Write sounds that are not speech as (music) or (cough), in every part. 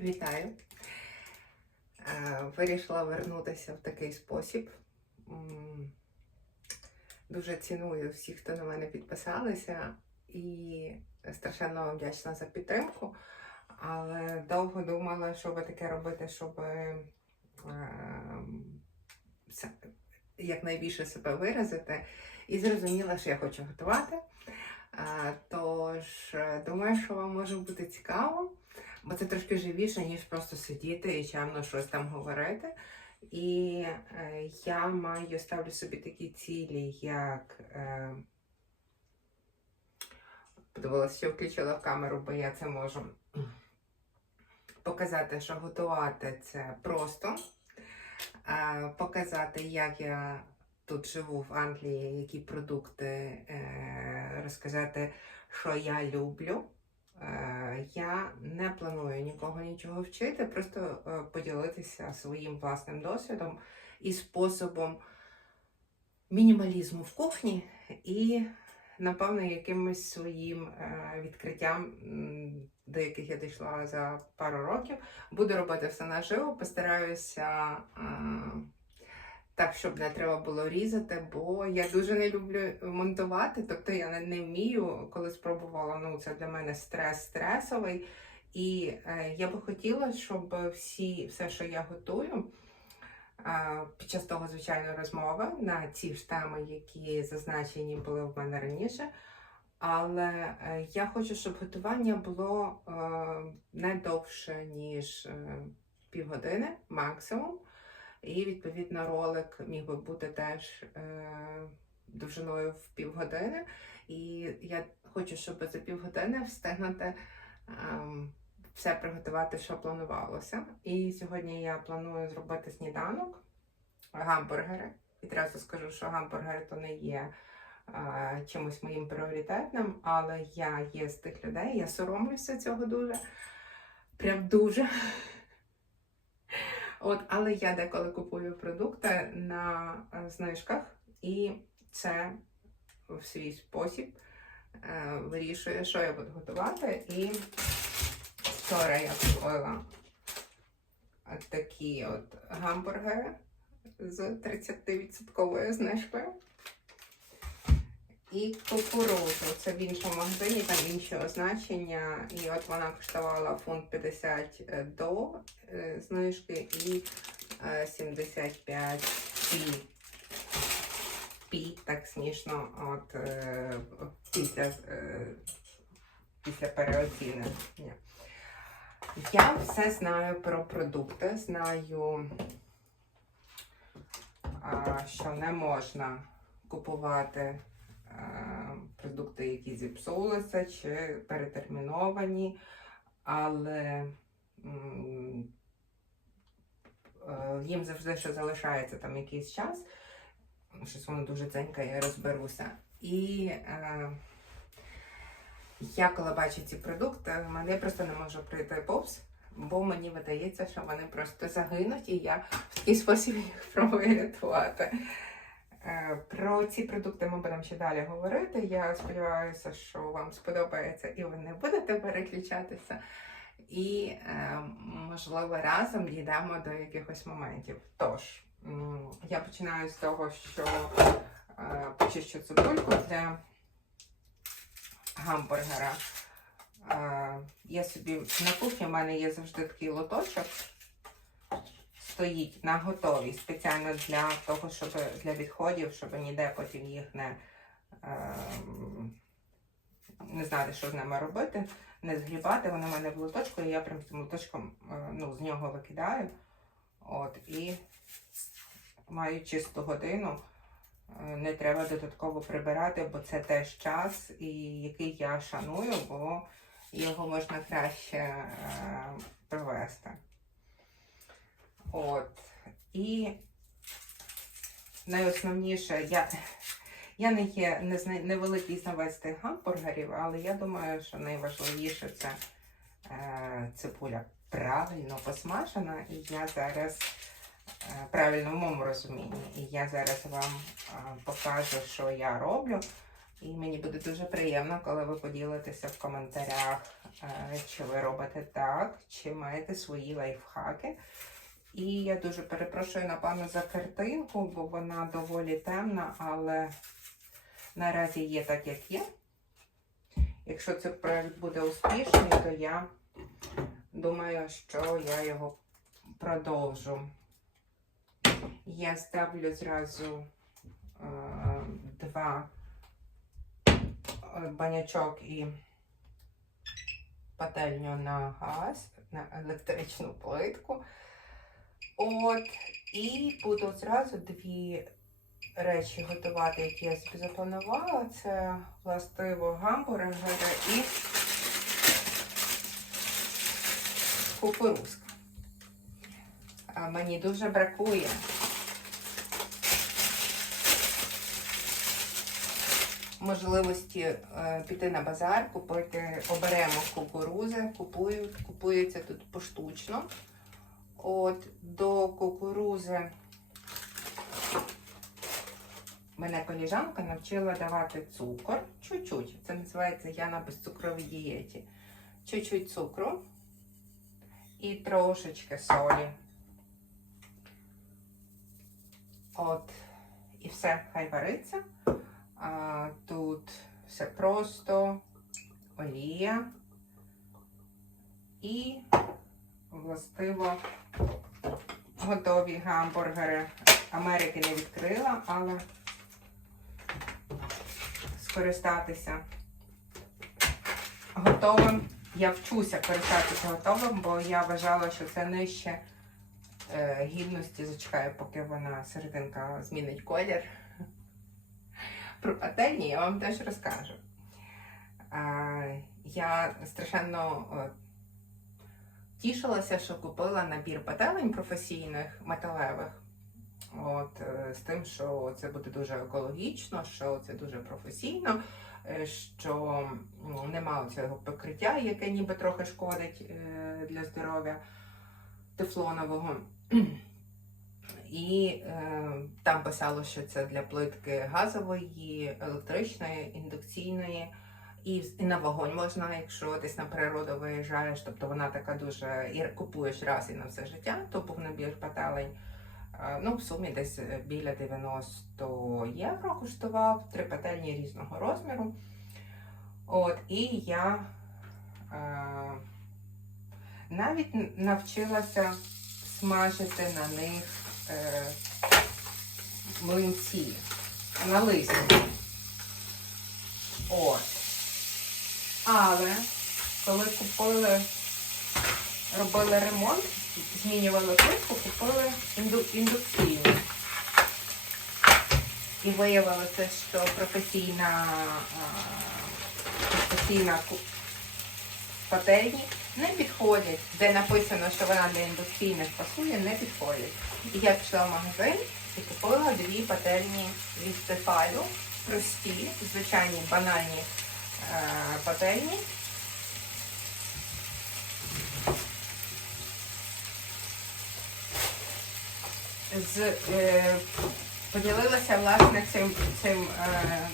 Вітаю. Е, Вирішила вернутися в такий спосіб. Дуже ціную всіх, хто на мене підписалися, і страшенно вам вдячна за підтримку. Але довго думала, що би таке робити, щоб е, якнайбільше себе виразити. І зрозуміла, що я хочу готувати. Е, Тож думаю, що вам може бути цікаво, бо це трошки живіше, ніж просто сидіти і чемно щось там говорити. І е, я маю ставлю собі такі цілі, як е, подивилася, що включила в камеру, бо я це можу показати, що готувати це просто. Е, показати, як я тут живу в Англії, які продукти, е, розказати, що я люблю. Е, Я не планую нікого нічого вчити, просто е, поділитися своїм власним досвідом і способом мінімалізму в кухні і, напевно, якимось своїм е, відкриттям, до яких я дійшла за пару років. Буду робити все наживо, постараюся. Так, щоб не треба було різати, бо я дуже не люблю монтувати, тобто я не, не вмію, коли спробувала, ну це для мене стрес стресовий. І е, я би хотіла, щоб всі, все, що я готую, е, під час того, звичайно, розмови на ці ж теми, які зазначені були в мене раніше. Але е, я хочу, щоб готування було е, не довше, ніж е, півгодини максимум. І відповідно ролик міг би бути теж е, довжиною в півгодини. І я хочу, щоб за півгодини встигнути ем, все приготувати, що планувалося. І сьогодні я планую зробити сніданок, гамбургери. Відразу скажу, що гамбургери то не є е, чимось моїм пріоритетним, але я є з тих людей, я соромлюся цього дуже. Прям дуже. От, але я деколи купую продукти на е, знижках, і це в свій спосіб е, вирішує, що я буду готувати. І вчора я купила такі от гамбургери з 30% знижкою. І кукурудзу. Це в іншому магазині, там інші означення. І от вона коштувала фунт 50 до е, знижки і е, 75 пі. Пі, так смішно, от е, після, е, після переоцінення. Я все знаю про продукти, знаю, що не можна купувати е, продукти, які зіпсулися чи перетерміновані, але е, їм завжди ще залишається там якийсь час. Щось воно дуже дзенькає, я розберуся. І е, я коли бачу ці продукти, мене просто не можу прийти повз, бо мені видається, що вони просто загинуть, і я в такий спосіб їх (laughs) пробую рятувати. Е, Про ці продукти ми будемо ще далі говорити. Я сподіваюся, що вам сподобається і ви не будете переключатися. І, е, можливо, разом дійдемо до якихось моментів. Тож, я починаю з того, що е, почищу цибульку для гамбургера. Я собі на кухні в мене є завжди такий лоточок. Стоїть на готові спеціально для того, щоб для відходів, щоб ніде потім їх не, е, не знати, що з ними робити, не згрібати. Вони в мене в лоточку, і я прям цим лоточком е, ну, з нього викидаю. От, і маю чисту годину. Е, Не треба додатково прибирати, бо це теж час, і який я шаную, бо його можна краще е, провести. От. І найосновніше, я, я не є не невеликий знавець тих гамбургерів, але я думаю, що найважливіше це е, цибуля правильно посмажена, і я зараз е, правильно в моєму розумінні. І я зараз вам е, покажу, що я роблю. І мені буде дуже приємно, коли ви поділитеся в коментарях, е, чи ви робите так, чи маєте свої лайфхаки. І я дуже перепрошую, напевно, за картинку, бо вона доволі темна, але наразі є так, як є. Якщо цей проект буде успішний, то я думаю, що я його продовжу. Я ставлю зразу е, два е, банячок і пательню на газ, на електричну плитку. От, і буду зразу дві речі готувати, які я собі запланувала. Це властиво гамбургери і кукурузка. А мені дуже бракує. Можливості е, піти на базар, купити оберемо кукурузи, купують, купується тут поштучно. От до кукурузи мене коліжанка навчила давати цукор. Чуть-чуть. Це називається я на безцукровій дієті. Чуть-чуть цукру і трошечки солі. От, і все, хай вариться. А, тут все просто, олія і властиво готові гамбургери. Америки не відкрила, але скористатися готовим. Я вчуся користатися готовим, бо я вважала, що це нижче е, гідності. Зачекаю, поки вона серединка змінить колір. Про пательні я вам теж розкажу. Е, я страшенно тішилася, що купила набір пательень професійних металевих. От, е, з тим, що це буде дуже екологічно, що це дуже професійно, е, що м, нема цього покриття, яке ніби трохи шкодить е, для здоров'я тефлонового. (clears throat) І е, там писало, що це для плитки газової, електричної, індукційної. І, і на вогонь можна, якщо десь на природу виїжджаєш, тобто вона така дуже і купуєш раз і на все життя, то був набір пательень. Е, Ну, в сумі десь біля 90 євро коштував, три пательні різного розміру. От, і я е, навіть навчилася смажити на них е, млинці на листі. От. Але коли купили, робили ремонт, змінювали плитку, купили інду, індукційну. І виявилося, що професійна, професійна пательні не підходять, де написано, що вона для індукційних пасує, не підходять. І я пішла в магазин і купила дві пательні від Стефалю, прості, звичайні банальні пательні. З, е, поділилася власне цим, цим е,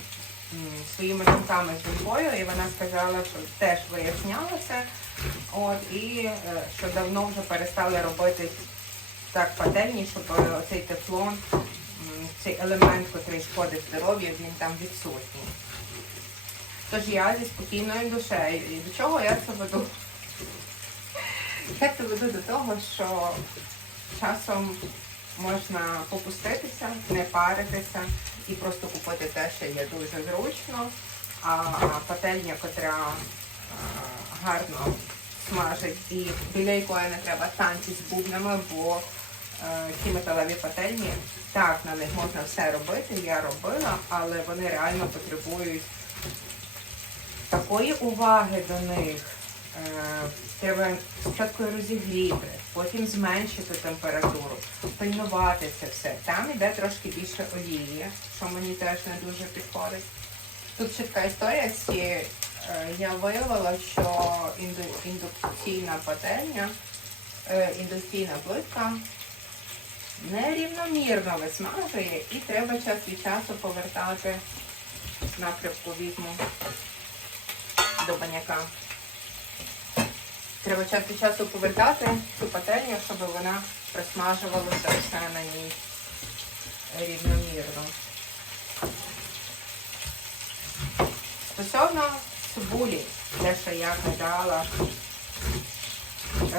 своїми думками з донькою, і вона сказала, що теж вияснялося, от, і е, що давно вже перестали робити так пательні, щоб е, цей тефлон, цей елемент, який шкодить здоров'ю, він там відсутній. Тож я зі спокійною душею. І до чого я це веду? Я це веду до того, що часом можна попуститися, не паритися і просто купити те, що є дуже зручно, а пательня, котра гарно смажить і біля якої не треба танці з бубнами, бо е, ті металеві пательні, так, на них можна все робити, я робила, але вони реально потребують такої уваги до них. Е, Треба спочатку розігріти, потім зменшити температуру, пильнувати це все. Там іде трошки більше олії, що мені теж не дуже підходить. Тут ще така історія. Е, Я виявила, що інду- індукційна пательня, е, індукційна плитка нерівномірно висмажує і треба час від часу повертати накривку візьму до баняка. Треба час від часу повертати цю пательню, щоб вона просмажувалася все на ній рівномірно. Стосовно цибулі, те, що я кидала,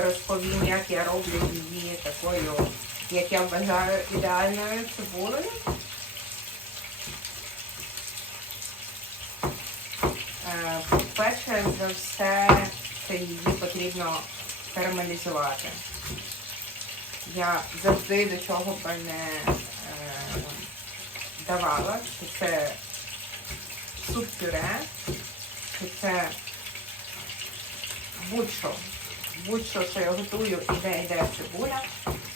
розповім, як я роблю її такою, як я вважаю, ідеальною цибулею. Перше за все, це її потрібно карамелізувати. Я завжди до чого б не е, давала, чи це суп-пюре, чи це будь-що. Будь-що, що я готую, іде йде цибуля,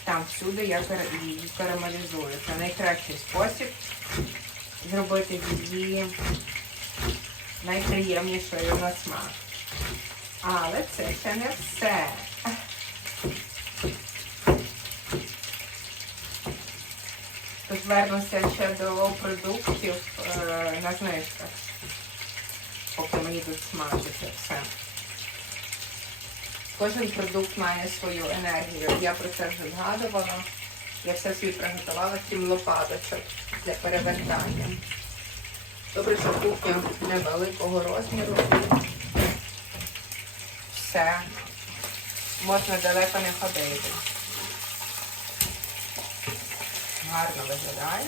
там всюди я її карамелізую. Це найкращий спосіб зробити її найприємнішою на смак. Але це ще не все. Тож вернуся ще до продуктів е, на знижках, поки мені тут смажиться все. Кожен продукт має свою енергію. Я про це вже згадувала. Я все собі приготувала, крім лопаточок для перевертання. Добре, що кухня невеликого розміру. Все. Можна далеко не ходити. Гарно виглядає.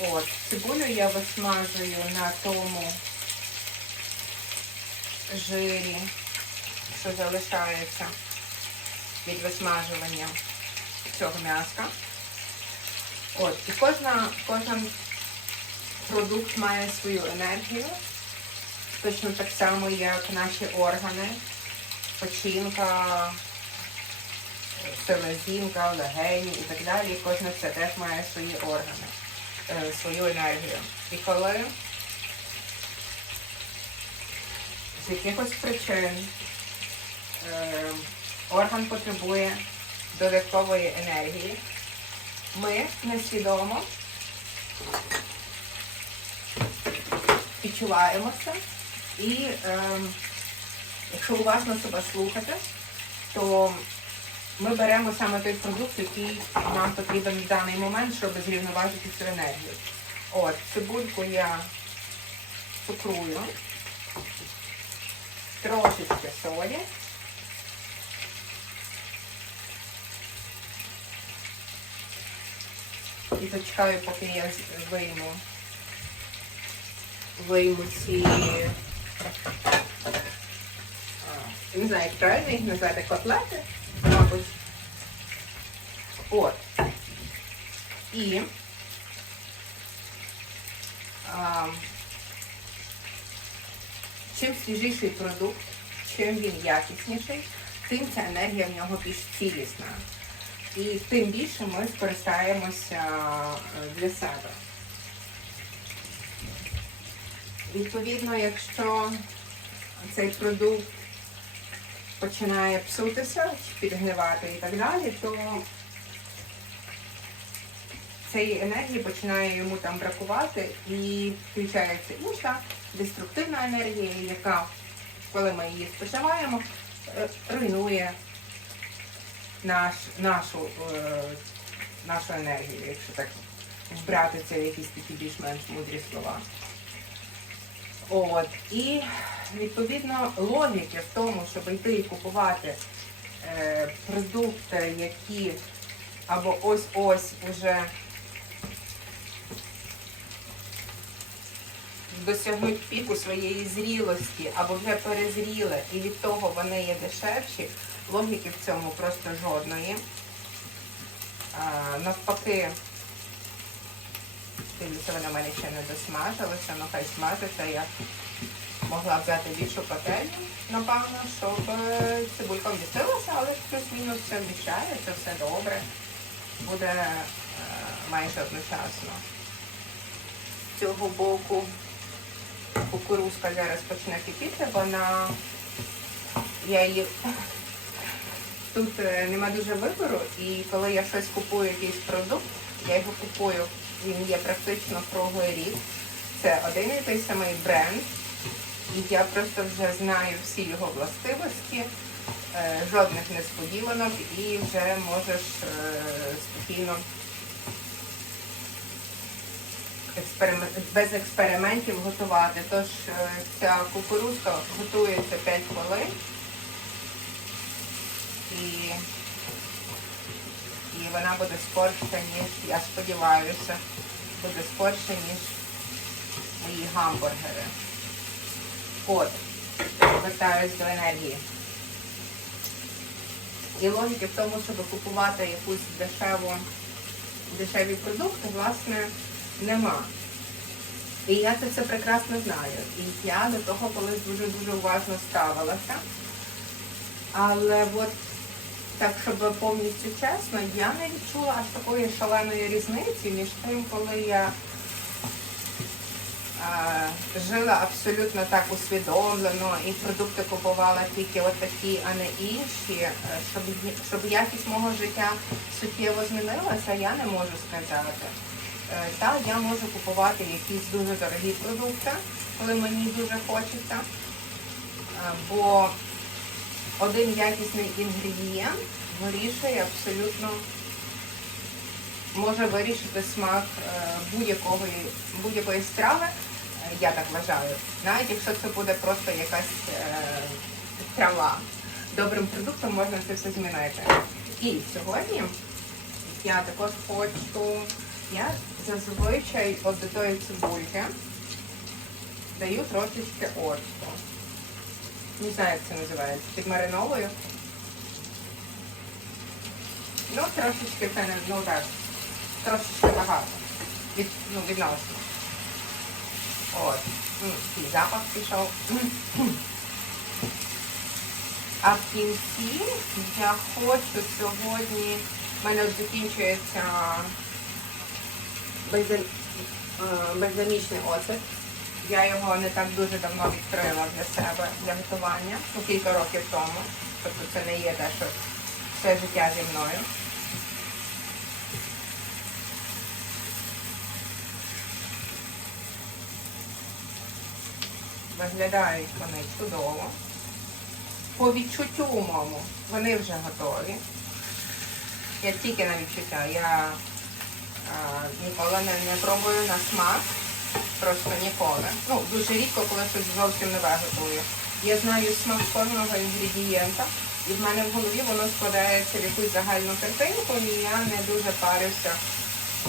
От, цибулю я висмажую на тому жирі, що залишається від висмажування цього м'яска. От, і кожна, кожен продукт має свою енергію, точно так само, як наші органи, печінка, селезінка, легені і так далі. Кожне це теж має свої органи, е, свою енергію. І коли з якихось причин е, орган потребує додаткової енергії, ми несвідомо відчуваємо це. І ем, якщо уважно себе слухати, то ми беремо саме той продукт, який нам потрібен в даний момент, щоб зрівноважити цю енергію. От, цибульку я цукрую, трошечки солі. І зачекаю, поки я вийму, вийму ці. не знаю, як правильно їх назвати котлети, мабуть. От. І а, чим свіжіший продукт, чим він якісніший, тим ця енергія в нього більш цілісна. І тим більше ми скористаємося е, для себе. Відповідно, якщо цей продукт починає псутися, підгнивати і так далі, то цієї енергії починає йому там бракувати і включається інша деструктивна енергія, яка, коли ми її споживаємо, е, руйнує наш, нашу, е, нашу енергію, якщо так вбрати це якісь такі більш-менш мудрі слова. От. І відповідно логіки в тому, щоб йти і купувати е, продукти, які або ось-ось уже досягнуть піку своєї зрілості, або вже перезріли, і від того вони є дешевші, логіки в цьому просто жодної. А, навпаки, дивлюся, вона мене ще не досмажилася, ну хай смажиться. Я могла взяти більшу пательню, напевно, щоб е, цибулька вмістилася, але плюс-мінус все вміщається, все добре. Буде е, майже одночасно. З цього боку кукурузка зараз почне кипіти, вона я її тут е, нема дуже вибору, і коли я щось купую, якийсь продукт, я його купую, він є практично круглий рік. Це один і той самий бренд, і я просто вже знаю всі його властивості, е, жодних несподіванок, і вже можеш е, спокійно без експериментів готувати. Тож ця кукурузка готується 5 хвилин. І, і вона буде скорша, ніж, я сподіваюся, буде скорша, ніж мої гамбургери. От, вертаюсь до енергії. І логіки в тому, щоб купувати якусь дешеву, дешеві продукти, власне, нема. І я це все прекрасно знаю. І я до того колись дуже-дуже уважно ставилася. Але от так, щоб повністю чесно, я не відчула аж такої шаленої різниці між тим, коли я е, жила абсолютно так усвідомлено і продукти купувала тільки от а не інші, е, щоб, щоб якість мого життя суттєво змінилася, я не можу сказати. Е, Та я можу купувати якісь дуже дорогі продукти, коли мені дуже хочеться. Е, Бо один якісний інгредієнт вирішує абсолютно, може вирішити смак е, будь-якої будь-якої страви, е, я так вважаю. Навіть якщо це буде просто якась е, трава. Добрим продуктом можна це все змінити. І сьогодні я також хочу, я зазвичай до тої цибульки даю трошечки оцту. Не знаю, як це називається. Підмариновую. Ну, трошечки це не, ну так, трошечки багато. Від, ну, відносно. От. М, Такий запах пішов. (clears throat) А в кінці я хочу сьогодні, в мене закінчується е, бальзамічний оцет. Я його не так дуже давно відкрила для себе для готування, ну, кілька років тому. Тобто це не є те, що все життя зі мною. Виглядають вони чудово. По відчуттю моєму вони вже готові. Я тільки на відчуття. Я а, ніколи не, не пробую на смак. Просто ніколи. Ну, дуже рідко, коли щось зовсім нове готую. Я знаю смак кожного інгредієнта, і в мене в голові воно складається в якусь загальну картинку, і я не дуже парюся.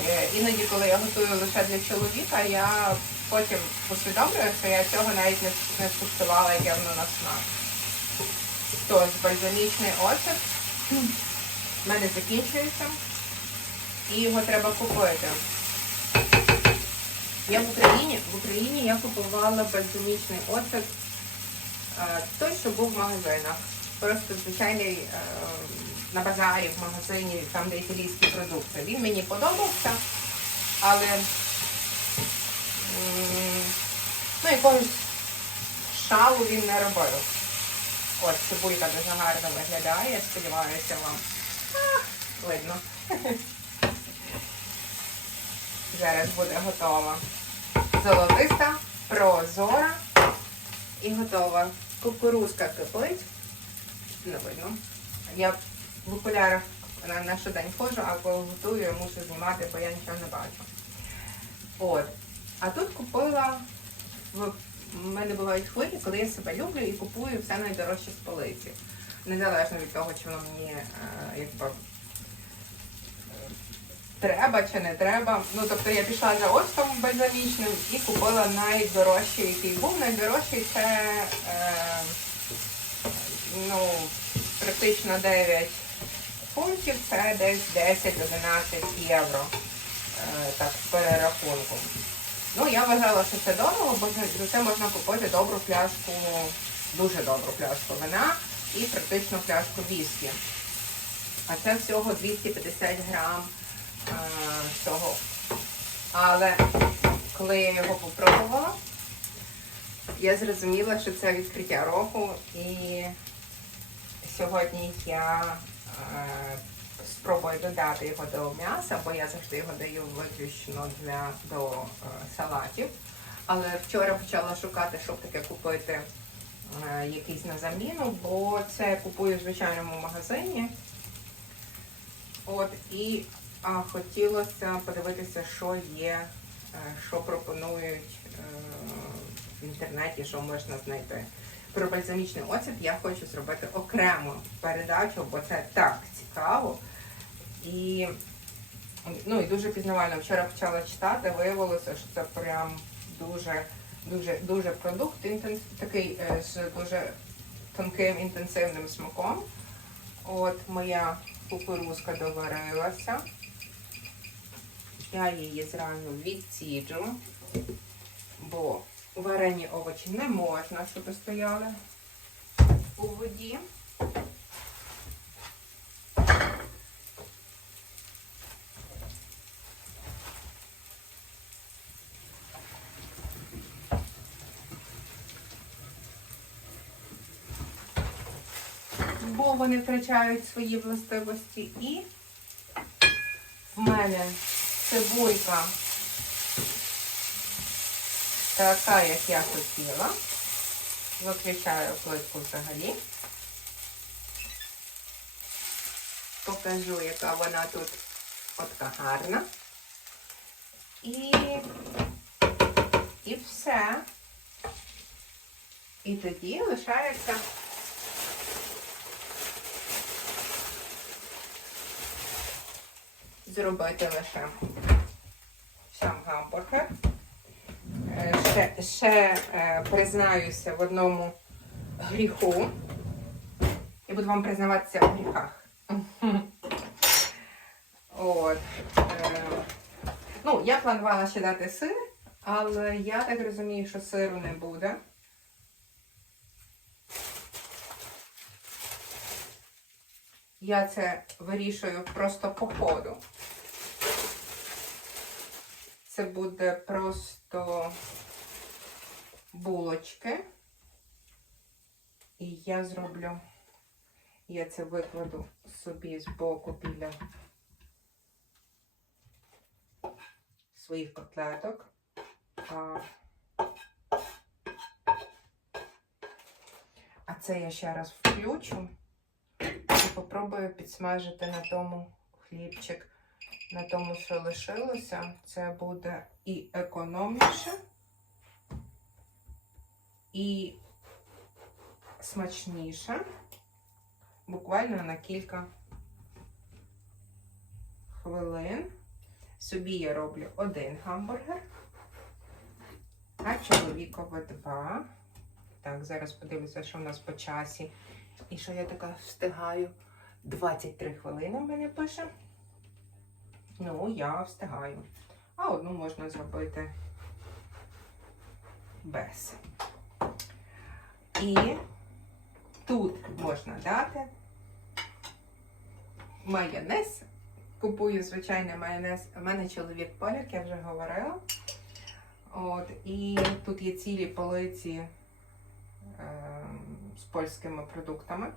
Е, Іноді, коли я готую лише для чоловіка, я потім усвідомлюю, що я цього навіть не, не скуштувала явно на смак. Тож, бальзамічний оцет в мене закінчується, і його треба купити. Я в Україні, в Україні я купувала бальзамічний оцет, е, той, що був в магазинах. Просто звичайний е, на базарі, в магазині, там, де італійські продукти. Він мені подобався, але ну, якогось шалу він не робив. От, цибулька дуже гарно виглядає, сподіваюся вам. Видно. (laughs) Зараз буде готова. Золотиста, прозора і готова. Кукурузка кипить. Не видно. Я в окулярах на, щодень ходжу, а коли готую, я мушу знімати, бо я нічого не бачу. От. А тут купила, в в мене бувають хвилі, коли я себе люблю і купую все найдорожче з полиці. Незалежно від того, чи воно мені е, якби треба чи не треба. Ну, тобто я пішла за оцтом бальзамічним і купила найдорожчий, який був. Найдорожчий це е, ну, практично 9 фунтів, це десь 10-11 євро. Е, так, з перерахунком. Ну, я вважала, що це дорого, бо за це можна купити добру пляшку, дуже добру пляшку вина і практично пляшку віскі. А це всього 250 грам цього. Але коли я його попробувала, я зрозуміла, що це відкриття року. І сьогодні я е, спробую додати його до м'яса, бо я завжди його даю виключно для, до е, салатів. Але вчора почала шукати, щоб таке купити е, якийсь на заміну, бо це я купую в звичайному магазині. От і а, хотілося подивитися, що є, е, що пропонують е, в інтернеті, що можна знайти. Про бальзамічний оцет я хочу зробити окрему передачу, бо це так цікаво. І, ну, і дуже пізнавально. Вчора почала читати, виявилося, що це прям дуже, дуже, дуже продукт, інтенс- такий е, з дуже тонким інтенсивним смаком. От моя кукурузка доварилася. Я її зразу відсіджу, бо варені овочі не можна, щоб стояли у воді. Бо вони втрачають свої властивості і в мене цибулька така, як я хотіла. Виключаю плитку взагалі. Покажу, яка вона тут от така гарна. І, і все. І тоді лишається зробити лише сам гамбургер. Е, Ще, ще е, признаюся в одному гріху. І буду вам признаватися у гріхах. (laughs) От. Е, ну, я планувала ще дати сир, але я так розумію, що сиру не буде. Я це вирішую просто по ходу. Це буде просто булочки. І я зроблю, я це викладу собі з боку біля своїх котлеток. А, а це я ще раз включу попробую підсмажити на тому хлібчик, на тому, що лишилося. Це буде і економніше, і смачніше. Буквально на кілька хвилин. Собі я роблю один гамбургер, а чоловікове два. Так, зараз подивлюся, що в нас по часі. І що я така встигаю? 23 хвилини в мене пише. Ну, я встигаю. А одну можна зробити без. І тут можна дати майонез. Купую звичайний майонез. У мене чоловік поляк, я вже говорила. От, і тут є цілі полиці е, з польськими продуктами.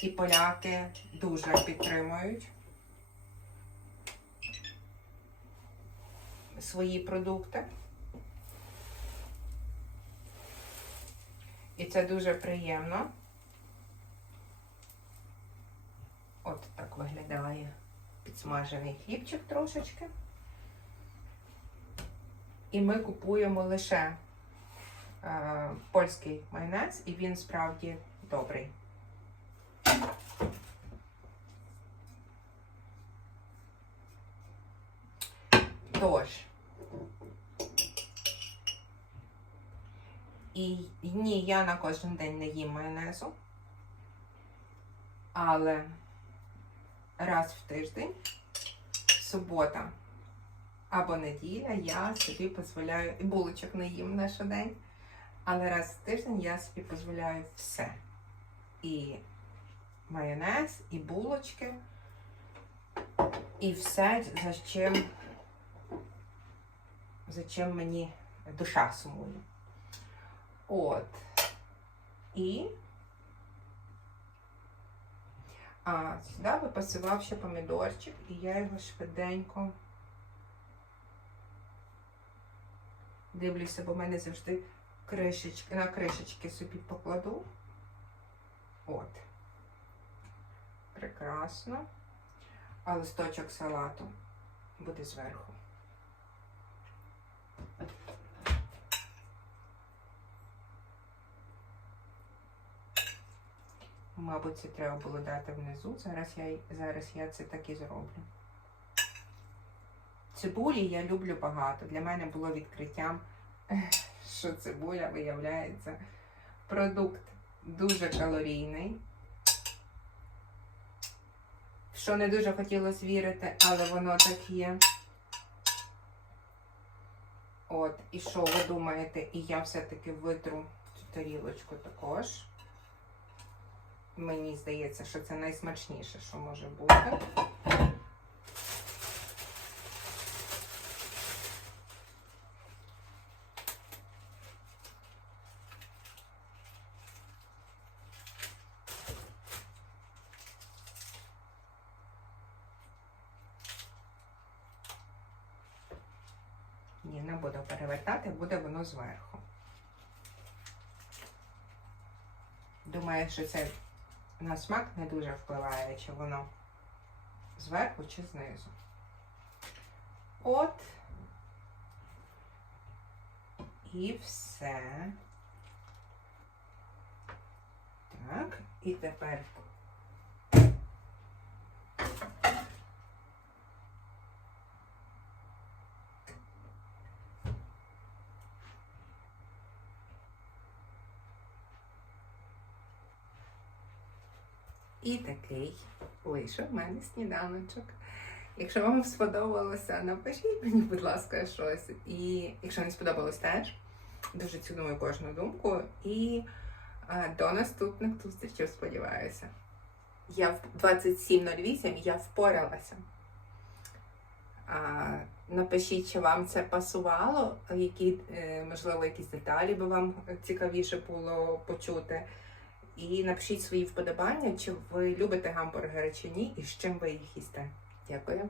І поляки дуже підтримують свої продукти. І це дуже приємно. От так виглядає підсмажений хлібчик трошечки. І ми купуємо лише е, польський майонез, і він справді добрий. Тож. І ні, я на кожен день не їм майонезу. Але раз в тиждень, субота або неділя, я собі дозволяю, і булочок не їм на щодень, але раз в тиждень я собі дозволяю все. І майонез, і булочки, і все, за чим, за чим мені душа сумує. От. І А сюди би посував ще помідорчик, і я його швиденько дивлюся, бо в мене завжди кришечки, на кришечки собі покладу. От. Прекрасно. А листочок салату буде зверху. Мабуть, це треба було дати внизу. Зараз я, зараз я це так і зроблю. Цибулі я люблю багато. Для мене було відкриттям, (laughs) що цибуля виявляється продукт дуже калорійний. Що не дуже хотілося вірити, але воно так є. От, і що ви думаєте? І я все-таки витру цю тарілочку також. Мені здається, що це найсмачніше, що може бути. Ні, не буду перевертати, буде воно зверху. Думаю, що це на смак не дуже впливає, чи воно зверху чи знизу. От. І все. Так, і тепер І такий вийшов в мене сніданочок. Якщо вам сподобалося, напишіть мені, будь ласка, щось. І якщо не сподобалось теж, дуже ціную кожну думку. І е, до наступних зустрічей, сподіваюся. Я в 27.08 я впоралася. А, напишіть, чи вам це пасувало, які, е, можливо, якісь деталі би вам цікавіше було почути. І напишіть свої вподобання, чи ви любите гамбургери чи ні, і з чим ви їх їсте. Дякую.